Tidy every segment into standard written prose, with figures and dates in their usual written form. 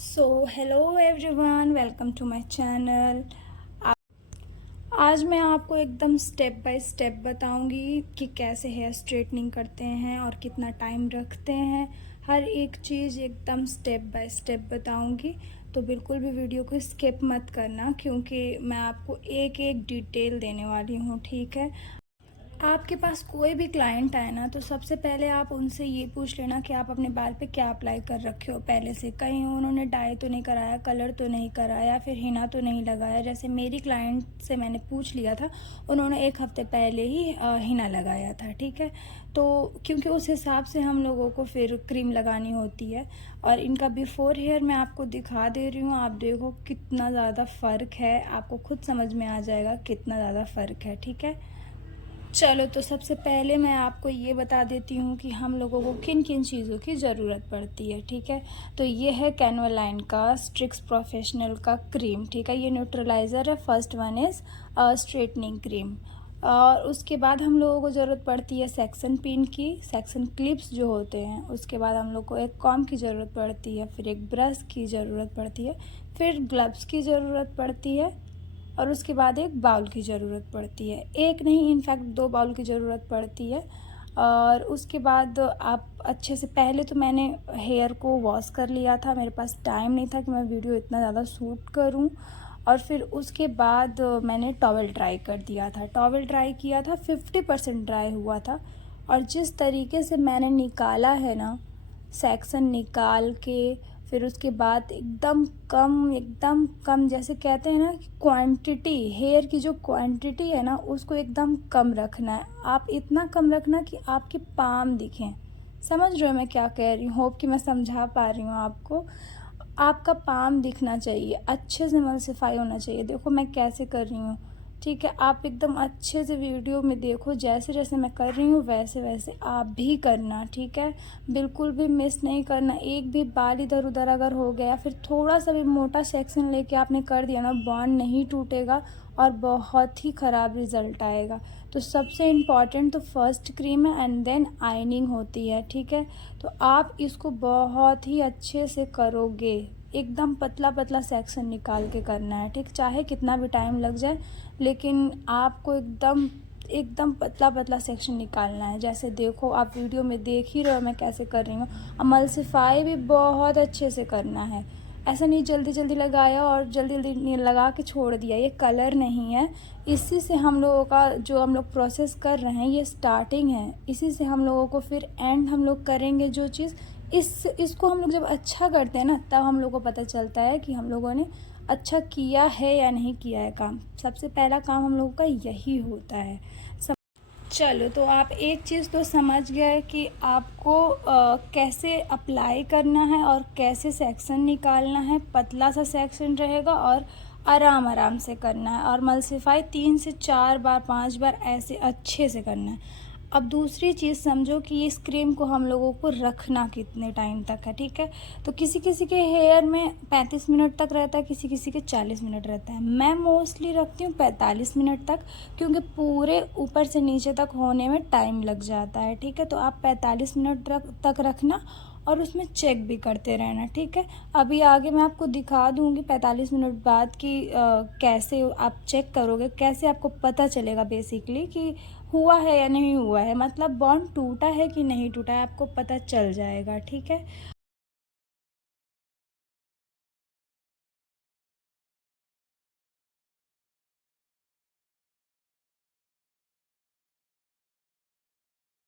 So hello everyone, welcome to my channel. आज मैं आपको एकदम स्टेप बाय स्टेप बताऊंगी कि कैसे हेयर स्ट्रेटनिंग करते हैं और कितना टाइम रखते हैं। हर एक चीज़ एकदम स्टेप बाय स्टेप बताऊंगी, तो बिल्कुल भी वीडियो को स्किप मत करना क्योंकि मैं आपको एक एक डिटेल देने वाली हूँ। ठीक है, आपके पास कोई भी क्लाइंट आए ना, तो सबसे पहले आप उनसे ये पूछ लेना कि आप अपने बाल पे क्या अप्लाई कर रखे हो पहले से। कहीं उन्होंने डाई तो नहीं कराया, कलर तो नहीं कराया, फिर हिना तो नहीं लगाया। जैसे मेरी क्लाइंट से मैंने पूछ लिया था, उन्होंने एक हफ्ते पहले ही हिना लगाया था। ठीक है, तो क्योंकि उस हिसाब से हम लोगों को फिर क्रीम लगानी होती है। और इनका बिफोर हेयर मैं आपको दिखा दे रही हूँ, आप देखो कितना ज़्यादा फ़र्क है, आपको खुद समझ में आ जाएगा कितना ज़्यादा फ़र्क है। ठीक है, चलो तो सबसे पहले मैं आपको ये बता देती हूँ कि हम लोगों को किन किन चीज़ों की ज़रूरत पड़ती है। ठीक है, तो ये है कैनवालाइन का स्ट्रिक्स प्रोफेशनल का क्रीम। ठीक है, ये न्यूट्रलाइज़र है। First one is straightening cream. और उसके बाद हम लोगों को ज़रूरत पड़ती है सेक्शन पिन की, सेक्शन क्लिप्स जो होते हैं। उसके बाद हम लोग को एक कॉम की ज़रूरत पड़ती है, फिर एक ब्रश की ज़रूरत पड़ती है, फिर ग्लव्स की ज़रूरत पड़ती है, और उसके बाद एक बाउल की ज़रूरत पड़ती है। एक नहीं, इनफैक्ट 2 बाउल की ज़रूरत पड़ती है। और उसके बाद आप अच्छे से, पहले तो मैंने हेयर को वॉश कर लिया था, मेरे पास टाइम नहीं था कि मैं वीडियो इतना ज़्यादा शूट करूं। और फिर उसके बाद मैंने टॉवल ड्राई कर दिया था। टॉवल ड्राई किया था, 50% ड्राई हुआ था। और जिस तरीके से मैंने निकाला है ना, सेक्शन निकाल के, फिर उसके बाद एकदम कम जैसे कहते हैं ना, क्वांटिटी, हेयर की जो क्वांटिटी है ना, उसको एकदम कम रखना है। आप इतना कम रखना कि आपके पाम दिखें। समझ रहे हो मैं क्या कह रही हूँ? होप कि मैं समझा पा रही हूँ आपको। आपका पाम दिखना चाहिए, अच्छे से मल्सिफाई होना चाहिए। देखो मैं कैसे कर रही हूँ। ठीक है, आप एकदम अच्छे से वीडियो में देखो, जैसे जैसे मैं कर रही हूँ वैसे वैसे आप भी करना। ठीक है, बिल्कुल भी मिस नहीं करना। एक भी बाल इधर उधर अगर हो गया, फिर थोड़ा सा भी मोटा सेक्शन लेके आपने कर दिया ना, बॉन्ड नहीं टूटेगा और बहुत ही ख़राब रिज़ल्ट आएगा। तो सबसे इम्पॉर्टेंट तो फर्स्ट क्रीम है एंड देन आयनिंग होती है। ठीक है, तो आप इसको बहुत ही अच्छे से करोगे, एकदम पतला पतला सेक्शन निकाल के करना है। ठीक, चाहे कितना भी टाइम लग जाए, लेकिन आपको एकदम एकदम पतला पतला सेक्शन निकालना है। जैसे देखो, आप वीडियो में देख ही रहे हो मैं कैसे कर रही हूँ। अमल्सिफाई भी बहुत अच्छे से करना है। ऐसा नहीं जल्दी जल्दी लगाया और जल्दी जल्दी लगा के छोड़ दिया, ये कलर नहीं है। इसी से हम लोगों का जो हम लोग प्रोसेस कर रहे हैं, ये स्टार्टिंग है। इसी से हम लोगों को फिर एंड हम लोग करेंगे जो चीज़, इसको हम लोग जब अच्छा करते हैं ना, तब हम लोग को पता चलता है कि हम लोगों ने अच्छा किया है या नहीं किया है काम। सबसे पहला काम हम लोगों का यही होता है। चलो तो आप एक चीज़ तो समझ गए कि आपको कैसे अप्लाई करना है और कैसे सेक्शन निकालना है। पतला सा सेक्शन रहेगा और आराम आराम से करना है, और मल्सीफाई 3 से 4 बार 5 बार ऐसे अच्छे से करना है। अब दूसरी चीज़ समझो कि इस क्रीम को हम लोगों को रखना कितने टाइम तक है। ठीक है, तो किसी किसी के हेयर में 35 मिनट तक रहता है, किसी किसी के 40 मिनट रहता है। मैं मोस्टली रखती हूँ 45 मिनट तक, क्योंकि पूरे ऊपर से नीचे तक होने में टाइम लग जाता है। ठीक है, तो आप 45 मिनट तक रखना और उसमें चेक भी करते रहना। ठीक है, अभी आगे मैं आपको दिखा दूंगी 45 मिनट बाद कि कैसे आप चेक करोगे, कैसे आपको पता चलेगा बेसिकली कि हुआ है या नहीं हुआ है, मतलब बॉन्ड टूटा है कि नहीं टूटा है, आपको पता चल जाएगा। ठीक है,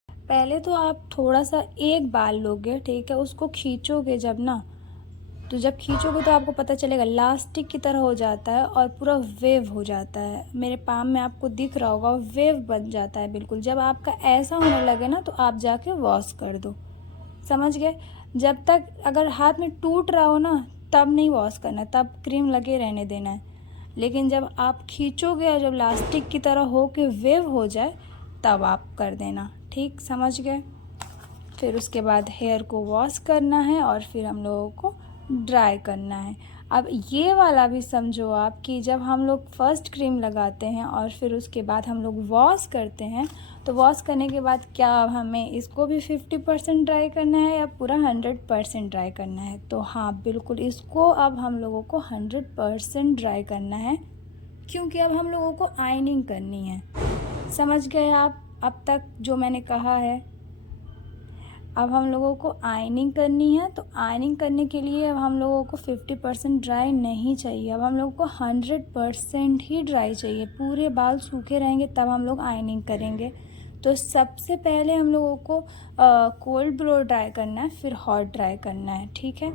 पहले तो आप थोड़ा सा एक बाल लोगे। ठीक है, उसको खींचोगे जब ना, तो जब खींचोगे तो आपको पता चलेगा लास्टिक की तरह हो जाता है और पूरा वेव हो जाता है। मेरे पाम में आपको दिख रहा होगा, वेव बन जाता है बिल्कुल। जब आपका ऐसा होने लगे ना, तो आप जाके वॉश कर दो। समझ गए? जब तक अगर हाथ में टूट रहा हो ना, तब नहीं वॉश करना, तब क्रीम लगे रहने देना है। लेकिन जब आप खींचोगे और जब लास्टिक की तरह हो के वेव हो जाए, तब आप कर देना। ठीक, समझ गए? फिर उसके बाद हेयर को वॉश करना है और फिर हम लोगों को ड्राई करना है। अब ये वाला भी समझो आप कि जब हम लोग फर्स्ट क्रीम लगाते हैं और फिर उसके बाद हम लोग वॉश करते हैं, तो वॉश करने के बाद क्या हमें इसको भी 50% ड्राई करना है या पूरा 100% ड्राई करना है? तो हाँ, बिल्कुल इसको अब हम लोगों को 100% ड्राई करना है, क्योंकि अब हम लोगों को आयनिंग करनी है। समझ गए आप अब तक जो मैंने कहा है? अब हम लोगों को आयनिंग करनी है, तो आयनिंग करने के लिए अब हम लोगों को 50% ड्राई नहीं चाहिए, अब हम लोगों को 100% ही ड्राई चाहिए। पूरे बाल सूखे रहेंगे तब हम लोग आयनिंग करेंगे। तो सबसे पहले हम लोगों को कोल्ड ब्लो ड्राई करना है, फिर हॉट ड्राई करना है, ठीक है।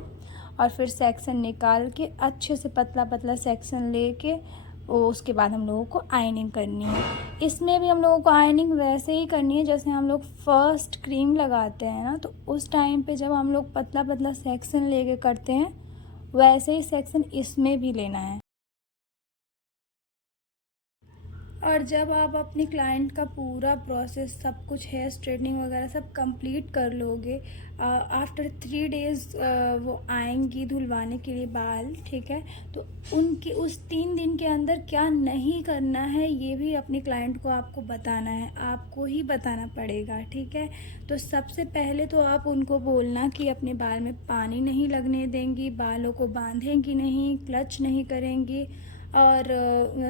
और फिर सेक्शन निकाल के अच्छे से पतला पतला सेक्शन लेके उसके बाद हम लोगों को आयनिंग करनी है। इसमें भी हम लोगों को आयनिंग वैसे ही करनी है जैसे हम लोग फर्स्ट क्रीम लगाते हैं ना, तो उस टाइम पे जब हम लोग पतला पतला सेक्शन लेके करते हैं, वैसे ही सेक्शन इसमें भी लेना है। और जब आप अपनी क्लाइंट का पूरा प्रोसेस सब कुछ हेयर स्ट्रेटनिंग वगैरह सब कंप्लीट कर लोगे, आफ्टर 3 डेज़ वो आएंगी धुलवाने के लिए बाल, ठीक है। तो उनके उस 3 दिन के अंदर क्या नहीं करना है ये भी अपनी क्लाइंट को आपको बताना है, आपको ही बताना पड़ेगा, ठीक है। तो सबसे पहले तो आप उनको बोलना कि अपने बाल में पानी नहीं लगने देंगी, बालों को बांधेंगी नहीं, क्लच नहीं करेंगी और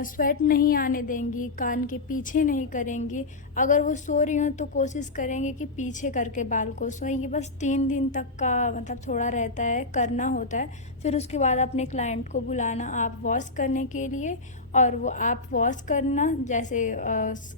स्वेट नहीं आने देंगी, कान के पीछे नहीं करेंगी। अगर वो सो रही हो तो कोशिश करेंगे कि पीछे करके बाल को सोएंगी। बस 3 दिन तक का मतलब थोड़ा रहता है, करना होता है। फिर उसके बाद अपने क्लाइंट को बुलाना आप वॉश करने के लिए, और वो आप वॉश करना जैसे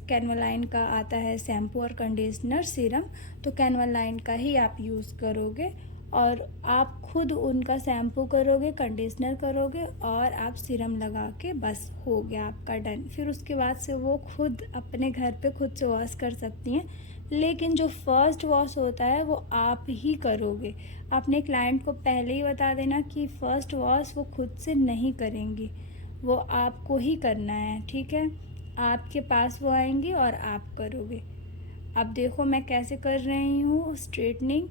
कैनवालाइन का आता है शैम्पू और कंडीशनर सीरम, तो कैनवालाइन का ही आप यूज़ करोगे और आप खुद उनका शैम्पू करोगे, कंडीशनर करोगे और आप सीरम लगा के बस हो गया आपका डन। फिर उसके बाद से वो खुद अपने घर पे खुद से वॉश कर सकती हैं, लेकिन जो फर्स्ट वॉश होता है वो आप ही करोगे। अपने क्लाइंट को पहले ही बता देना कि फ़र्स्ट वॉश वो खुद से नहीं करेंगी, वो आपको ही करना है, ठीक है। आपके पास वो आएंगी और आप करोगे। अब देखो मैं कैसे कर रही हूँ स्ट्रेटनिंग,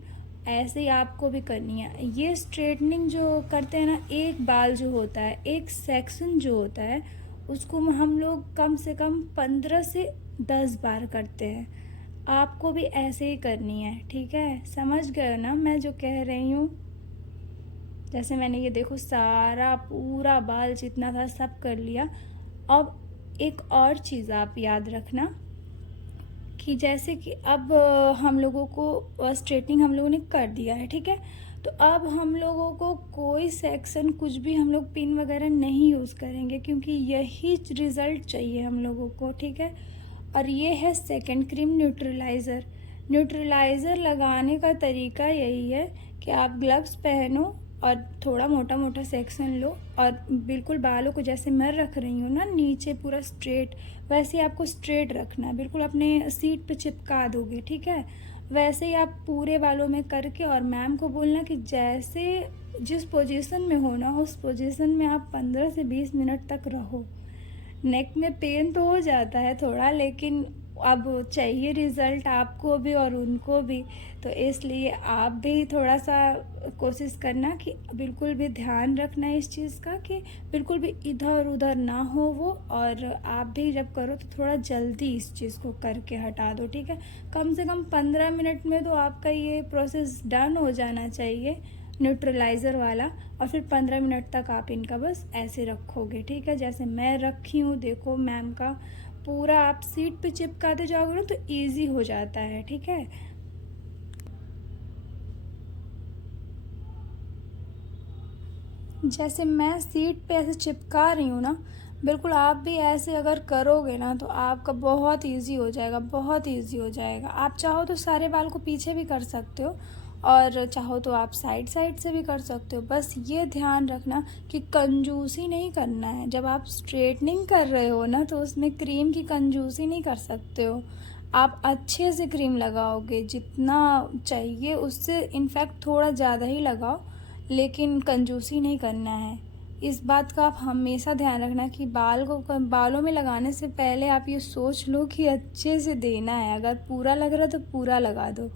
ऐसे ही आपको भी करनी है। ये स्ट्रेटनिंग जो करते हैं ना, एक बाल जो होता है, एक सेक्शन जो होता है, उसको हम लोग कम से कम 15 से 10 बार करते हैं। आपको भी ऐसे ही करनी है, ठीक है। समझ गए ना मैं जो कह रही हूँ? जैसे मैंने ये देखो सारा पूरा बाल जितना था सब कर लिया। अब एक और चीज़ आप याद रखना कि जैसे कि अब हम लोगों को स्ट्रेटनिंग हम लोगों ने कर दिया है, ठीक है। तो अब हम लोगों को कोई सेक्शन कुछ भी हम लोग पिन वगैरह नहीं यूज़ करेंगे, क्योंकि यही रिज़ल्ट चाहिए हम लोगों को, ठीक है। और ये है सेकंड क्रीम न्यूट्रलाइज़र। न्यूट्रलाइज़र लगाने का तरीका यही है कि आप ग्लव्स पहनो और थोड़ा मोटा मोटा सेक्शन लो और बिल्कुल बालों को जैसे मैं रख रही हूँ ना नीचे पूरा स्ट्रेट, वैसे ही आपको स्ट्रेट रखना है, बिल्कुल अपने सीट पे चिपका दोगे, ठीक है। वैसे ही आप पूरे बालों में करके और मैम को बोलना कि जैसे जिस पोजीशन में हो ना उस पोजीशन में आप 15 से 20 मिनट तक रहो। नेक में पेन तो हो जाता है थोड़ा, लेकिन अब चाहिए रिज़ल्ट आपको भी और उनको भी, तो इसलिए आप भी थोड़ा सा कोशिश करना कि बिल्कुल भी ध्यान रखना इस चीज़ का कि बिल्कुल भी इधर उधर ना हो वो, और आप भी जब करो तो थोड़ा जल्दी इस चीज़ को करके हटा दो, ठीक है। कम से कम 15 मिनट में तो आपका ये प्रोसेस डन हो जाना चाहिए न्यूट्रलाइज़र वाला। और फिर 15 मिनट तक आप इनका बस ऐसे रखोगे, ठीक है। जैसे मैं रखी हूँ देखो मैम का, पूरा आप सीट पे चिपकाते जाओगे ना तो इजी हो जाता है, ठीक है। जैसे मैं सीट पे ऐसे चिपका रही हूँ ना, बिल्कुल आप भी ऐसे अगर करोगे ना तो आपका बहुत इजी हो जाएगा, बहुत इजी हो जाएगा। आप चाहो तो सारे बाल को पीछे भी कर सकते हो और चाहो तो आप साइड साइड से भी कर सकते हो। बस ये ध्यान रखना कि कंजूसी नहीं करना है। जब आप स्ट्रेटनिंग कर रहे हो ना तो उसमें क्रीम की कंजूसी नहीं कर सकते हो। आप अच्छे से क्रीम लगाओगे, जितना चाहिए उससे इनफैक्ट थोड़ा ज़्यादा ही लगाओ, लेकिन कंजूसी नहीं करना है। इस बात का आप हमेशा ध्यान रखना कि बालों में लगाने से पहले आप ये सोच लो कि अच्छे से देना है। अगर पूरा लग रहा है तो पूरा लगा दो,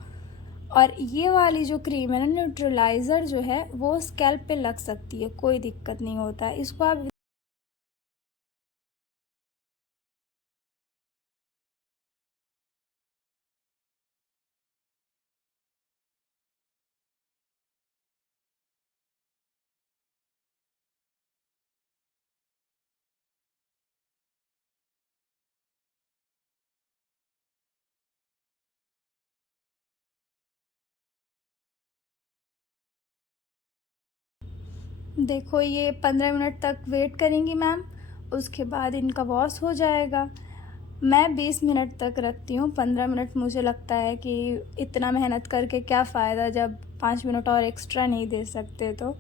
और ये वाली जो क्रीम है ना, न्यूट्रलाइज़र जो है वो स्कैल्प पे लग सकती है, कोई दिक्कत नहीं होता। इसको आप देखो, ये 15 मिनट तक वेट करेंगी मैम, उसके बाद इनका वॉश हो जाएगा। मैं 20 मिनट तक रखती हूँ, 15 मिनट मुझे लगता है कि इतना मेहनत करके क्या फ़ायदा जब 5 मिनट और एक्स्ट्रा नहीं दे सकते तो।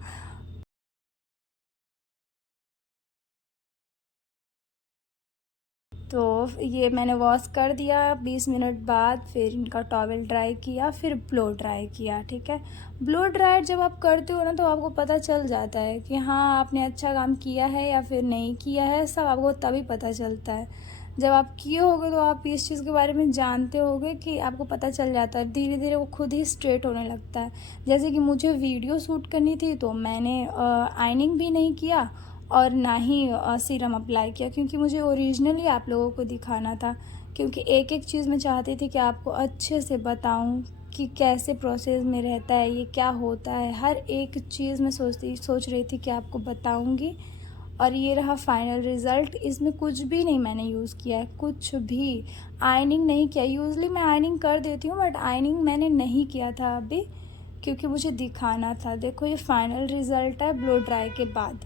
तो ये मैंने वॉश कर दिया, 20 मिनट बाद फिर इनका टॉवल ड्राई किया, फिर ब्लो ड्राई किया, ठीक है। ब्लो ड्राई जब आप करते हो ना तो आपको पता चल जाता है कि हाँ आपने अच्छा काम किया है या फिर नहीं किया है, सब आपको तभी पता चलता है। जब आप किए होगे तो आप इस चीज़ के बारे में जानते होगे कि आपको पता चल जाता है, धीरे धीरे वो खुद ही स्ट्रेट होने लगता है। जैसे कि मुझे वीडियो शूट करनी थी तो मैंने आयनिंग भी नहीं किया और ना ही सीरम अप्लाई किया, क्योंकि मुझे ओरिजिनली आप लोगों को दिखाना था। क्योंकि एक एक चीज़ मैं चाहती थी कि आपको अच्छे से बताऊं कि कैसे प्रोसेस में रहता है, ये क्या होता है, हर एक चीज़ मैं सोच रही थी कि आपको बताऊंगी। और ये रहा फाइनल रिज़ल्ट। इसमें कुछ भी नहीं मैंने यूज़ किया है, कुछ भी आयनिंग नहीं किया। यूज़ुअली मैं आयनिंग कर देती हूँ बट आयनिंग मैंने नहीं किया था अभी, क्योंकि मुझे दिखाना था। देखो ये फाइनल रिज़ल्ट है ब्लो ड्राई के बाद।